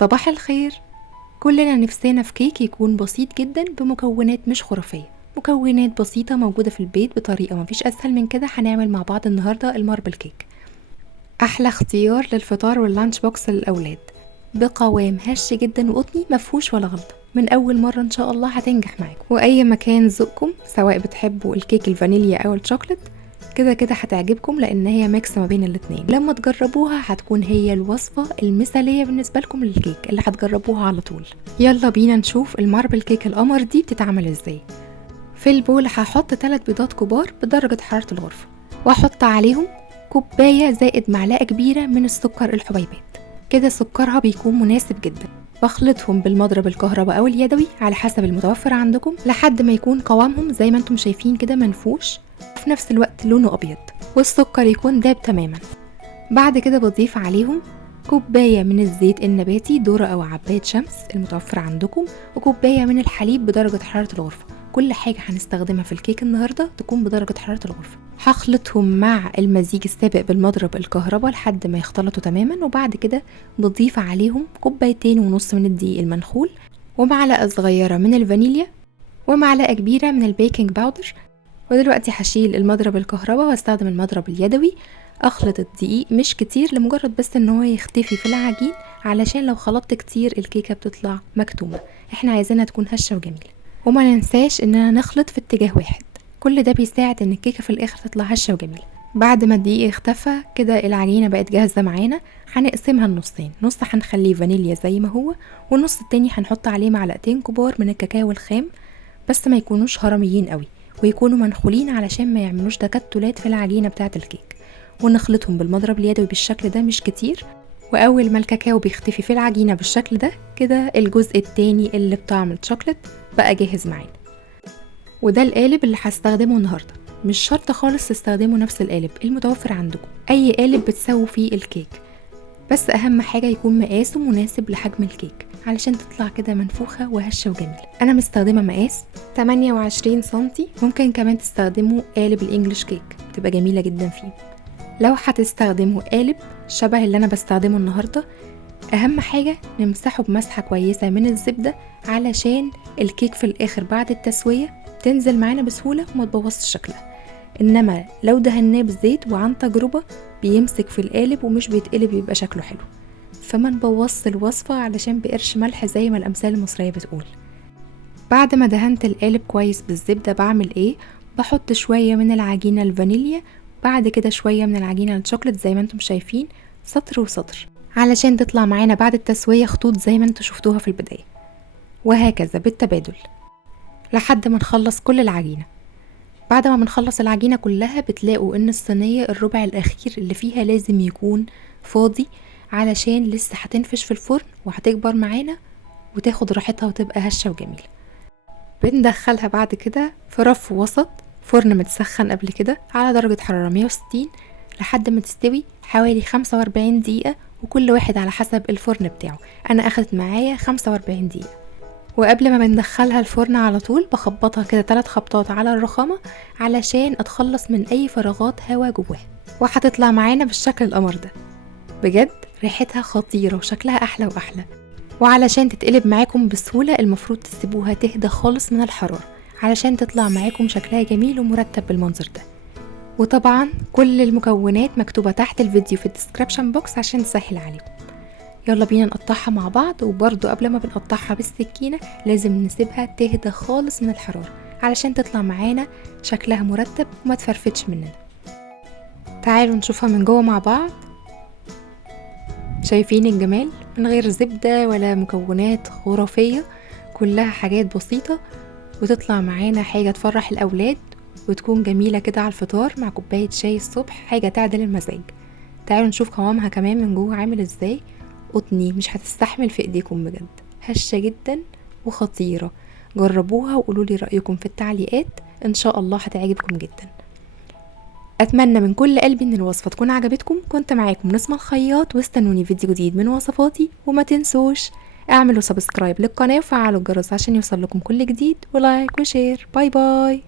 صباح الخير. كلنا نفسنا في كيك يكون بسيط جدا بمكونات مش خرافية، مكونات بسيطة موجودة في البيت بطريقة مفيش أسهل من كده. هنعمل مع بعض النهاردة الماربل كيك، أحلى اختيار للفطار واللانش بوكس للأولاد، بقوام هش جدا وقطني مفهوش ولا غلطة. من أول مرة إن شاء الله هتنجح معاكم، وأي مكان ذوقكم سواء بتحبوا الكيك الفانيليا أو الشوكولات كده كده هتعجبكم، لان هي ميكس ما بين الاتنين. لما تجربوها هتكون هي الوصفة المثالية بالنسبة لكم للكيك اللي هتجربوها على طول. يلا بينا نشوف الماربل كيك القمر دي بتتعمل ازاي. في البول هحط 3 بيضات كبار بدرجة حرارة الغرفة، واحط عليهم كوباية زائد معلقة كبيرة من السكر الحبيبات، كده سكرها بيكون مناسب جدا. بخلطهم بالمضرب الكهرباء او اليدوي على حسب المتوفر عندكم لحد ما يكون قوامهم زي ما انتم شايفين كده منفوش، في نفس الوقت لونه ابيض والسكر يكون داب تماما. بعد كده بضيف عليهم كوباية من الزيت النباتي ذرة او عباد شمس المتوفر عندكم، وكوباية من الحليب بدرجة حرارة الغرفة. كل حاجة هنستخدمها في الكيك النهاردة تكون بدرجة حرارة الغرفة. هخلطهم مع المزيج السابق بالمضرب الكهرباء لحد ما يختلطوا تماما، وبعد كده بضيف عليهم 2.5 كوباية من الدقيق المنخول، ومعلقة صغيرة من الفانيليا، ومعلقة كبيرة من البيكنج باودر. ودلوقتي هشيل المضرب الكهرباء واستخدم المضرب اليدوي. اخلط الدقيق مش كتير، لمجرد بس ان هو يختفي في العجين، علشان لو خلطت كتير الكيكة بتطلع مكتومة. احنا عايزينها تكون هشة وجميلة، وما ننساش اننا نخلط في اتجاه واحد، كل ده بيساعد ان الكيكة في الاخر تطلع هشة وجميلة. بعد ما الدقيق اختفى كده العجينة بقت جاهزة معانا. هنقسمها النصين، نص هنخليه فانيليا زي ما هو، والنص التاني هنحط عليه 2 معلقة كبار من الكاكاو الخام، بس ما يكونوش هرميين قوي، ويكونوا منخولين علشان ما يعملوش تكتلات في العجينة بتاعة الكيك. ونخلطهم بالمضرب اليدوي بالشكل ده مش كتير. واول ما الكاكاو بيختفي في العجينة بالشكل ده كده الجزء التاني اللي بطعم الشوكولات بقى جاهز معانا. وده القالب اللي هستخدمه النهاردة. مش شرط خالص تستخدموا نفس القالب المتوفر عندكم، اي قالب بتسووا فيه الكيك، بس اهم حاجة يكون مقاسه مناسب لحجم الكيك علشان تطلع كده منفوخة وهشة وجميلة. انا مستخدمة مقاس 28 سنتي، ممكن كمان تستخدموا قالب الانجليش كيك بتبقى جميلة جدا فيه. لو هتستخدموا قالب شبه اللي انا بستخدمه النهاردة، اهم حاجة نمسحه بمسحة كويسة من الزبدة علشان الكيك في الاخر بعد التسوية تنزل معانا بسهولة وما تبوظش شكلها. انما لو دهناه بزيت وعن تجربة بيمسك في القالب ومش بيتقلب يبقى شكله حلو، فما نبوظش الوصفة علشان بقرش ملح زي ما الامثال المصرية بتقول. بعد ما دهنت القالب كويس بالزبدة بعمل ايه؟ بحط شوية من العجينة الفانيليا، بعد كده شوية من العجينة الشوكولات زي ما انتم شايفين، سطر وسطر، علشان تطلع معانا بعد التسوية خطوط زي ما انتم شفتوها في البداية، وهكذا بالتبادل لحد ما نخلص كل العجينة. بعد ما بنخلص العجينة كلها بتلاقوا ان الصينية الربع الاخير اللي فيها لازم يكون فاضي، علشان لسه هتنفش في الفرن وهتكبر معانا وتاخد راحتها وتبقى هشة وجميلة. بندخلها بعد كده في رف وسط فرن متسخن قبل كده على درجة حرارة 160 لحد ما تستوي حوالي 45 دقيقة، وكل واحد على حسب الفرن بتاعه. انا اخدت معايا 45 دقيقة. وقبل ما بندخلها الفرن على طول بخبطها كده 3 خبطات على الرخامة علشان اتخلص من اي فراغات هوا جواها، وهتطلع معانا بالشكل القمر ده. بجد ريحتها خطيرة وشكلها احلى واحلى. وعلشان تتقلب معاكم بسهولة المفروض تسيبوها تهدى خالص من الحرارة علشان تطلع معاكم شكلها جميل ومرتب بالمنظر ده. وطبعا كل المكونات مكتوبة تحت الفيديو في الديسكريبشن بوكس عشان تسهل عليكم. يلا بينا نقطعها مع بعض، وبرضو قبل ما بنقطعها بالسكينة لازم نسيبها تهدى خالص من الحرارة علشان تطلع معانا شكلها مرتب وما تفرفتش مننا. تعالوا نشوفها من جوه مع بعض. شايفين الجمال؟ من غير زبدة ولا مكونات خرافية، كلها حاجات بسيطة، وتطلع معانا حاجة تفرح الأولاد وتكون جميلة كده على الفطار مع كوباية شاي الصبح، حاجة تعدل المزاج. تعالوا نشوف قوامها كمان من جوه عامل ازاي. قطني مش هتستحمل في ايديكم بجد، هشة جدا وخطيرة. جربوها وقولولي رأيكم في التعليقات، ان شاء الله هتعجبكم جدا. اتمنى من كل قلبي ان الوصفة تكون عجبتكم. كنت معاكم نسمة الخياط، واستنوني فيديو جديد من وصفاتي، وما تنسوش اعملوا سبسكرايب للقناة وفعلوا الجرس عشان يوصل لكم كل جديد، ولايك وشير. باي باي.